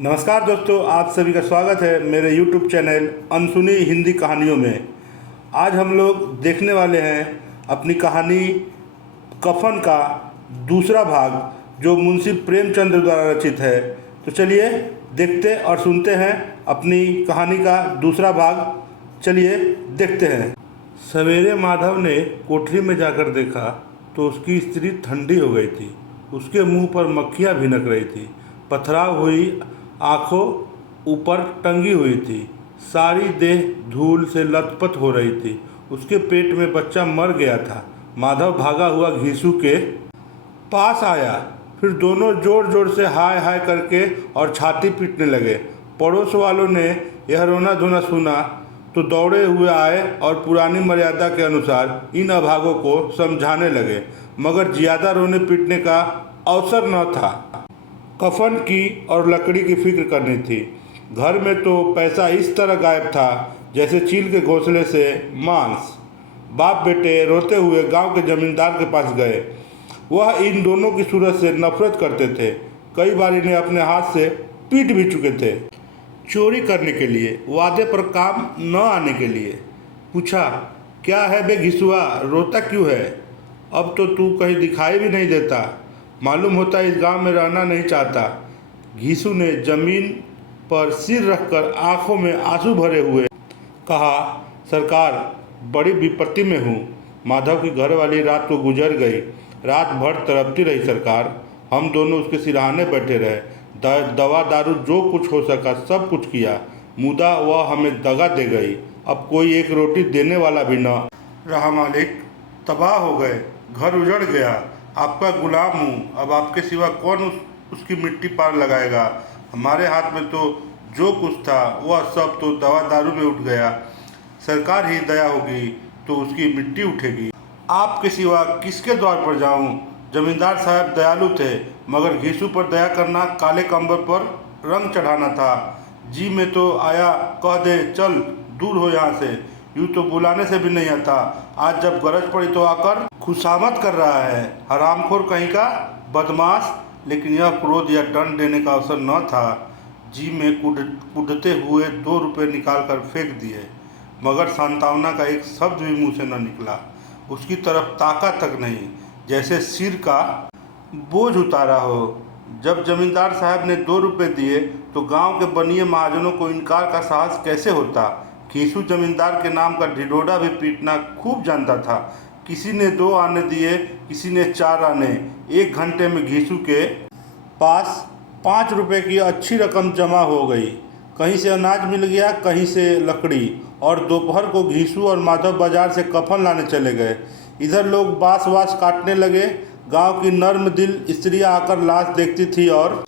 नमस्कार दोस्तों, आप सभी का स्वागत है मेरे YouTube चैनल अनसुनी हिंदी कहानियों में। आज हम लोग देखने वाले हैं अपनी कहानी कफन का दूसरा भाग, जो मुंशी प्रेमचंद द्वारा रचित है। तो चलिए देखते और सुनते हैं अपनी कहानी का दूसरा भाग। चलिए देखते हैं। सवेरे माधव ने कोठरी में जाकर देखा तो उसकी स्त्री ठंडी हो गई थी। उसके मुंह पर मक्खियाँ भिनक रही थी। पथराव हुई आंखों ऊपर टंगी हुई थी। सारी देह धूल से लथपथ हो रही थी। उसके पेट में बच्चा मर गया था। माधव भागा हुआ घीसू के पास आया। फिर दोनों जोर जोर से हाय हाय करके और छाती पीटने लगे। पड़ोस वालों ने यह रोना धोना सुना तो दौड़े हुए आए और पुरानी मर्यादा के अनुसार इन अभागों को समझाने लगे, मगर ज़्यादा रोने पीटने का अवसर न था। कफन की और लकड़ी की फिक्र करनी थी। घर में तो पैसा इस तरह गायब था जैसे चील के घोंसले से मांस। बाप बेटे रोते हुए गांव के जमींदार के पास गए। वह इन दोनों की सूरत से नफरत करते थे। कई बार इन्हें अपने हाथ से पीट भी चुके थे। चोरी करने के लिए, वादे पर काम न आने के लिए। पूछा, क्या है बे घिसुआ, रोता क्यों है? अब तो तू कहीं दिखाई भी नहीं देता। मालूम होता इस गांव में रहना नहीं चाहता। घीसू ने जमीन पर सिर रखकर आंखों में आंसू भरे हुए कहा, सरकार, बड़ी विपत्ति में हूँ। माधव की घरवाली रात को गुजर गई। रात भर तड़पती रही सरकार। हम दोनों उसके सिरहाने बैठे रहे। दवा दारू जो कुछ हो सका सब कुछ किया, मुदा वह हमें दगा दे गई। अब कोई एक रोटी देने वाला भी न रहा मालिक। तबाह हो गए, घर उजड़ गया। आपका गुलाम हूँ। अब आपके सिवा कौन उसकी मिट्टी पार लगाएगा? हमारे हाथ में तो जो कुछ था वह सब तो दवा दारू में उठ गया। सरकार ही दया होगी तो उसकी मिट्टी उठेगी। आपके सिवा किसके द्वार पर जाऊँ? जमींदार साहब दयालु थे, मगर घीसू पर दया करना काले कंबर पर रंग चढ़ाना था। जी में तो आया, कह दे चल दूर हो यहाँ से। यूँ तो बुलाने से भी नहीं आता। आज जब गरज पड़ी तो आकर खुशामद कर रहा है। हरामखोर कहीं का बदमाश। लेकिन यह क्रोध या दंड देने का अवसर न था। जी में कूदते हुए 2 रुपये निकाल कर फेंक दिए, मगर सांत्वना का एक शब्द भी मुँह से न निकला। उसकी तरफ ताका तक नहीं, जैसे सिर का बोझ उतारा हो। जब जमींदार साहब ने 2 रुपये दिए तो गांव के बनिए महाजनों को इनकार का साहस कैसे होता। घीसू जमींदार के नाम का ढिढोरा भी पीटना खूब जानता था। किसी ने 2 आने दिए, किसी ने 4 आने। 1 घंटे में घीसू के पास 5 रुपये की अच्छी रकम जमा हो गई। कहीं से अनाज मिल गया, कहीं से लकड़ी। और दोपहर को घीसू और माधव बाजार से कफन लाने चले गए। इधर लोग बाँस वास काटने लगे। गांव की नर्म दिल स्त्रियां आकर लाश देखती थी और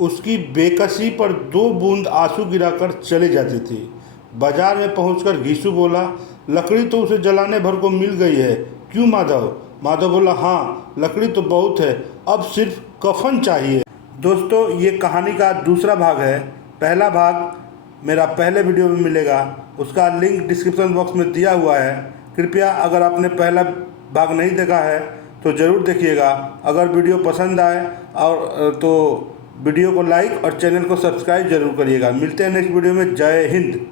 उसकी बेकसी पर 2 बूंद आंसू गिराकर चली जाती थी। बाजार में पहुंचकर घीसू बोला, लकड़ी तो उसे जलाने भर को मिल गई है, क्यों माधव? माधव बोला, हाँ लकड़ी तो बहुत है, अब सिर्फ कफन चाहिए। दोस्तों, ये कहानी का दूसरा भाग है। पहला भाग मेरा पहले वीडियो में मिलेगा, उसका लिंक डिस्क्रिप्शन बॉक्स में दिया हुआ है। कृपया अगर आपने पहला भाग नहीं देखा है तो ज़रूर देखिएगा। अगर वीडियो पसंद आए और तो वीडियो को लाइक और चैनल को सब्सक्राइब जरूर करिएगा। मिलते हैं नेक्स्ट वीडियो में। जय हिंद।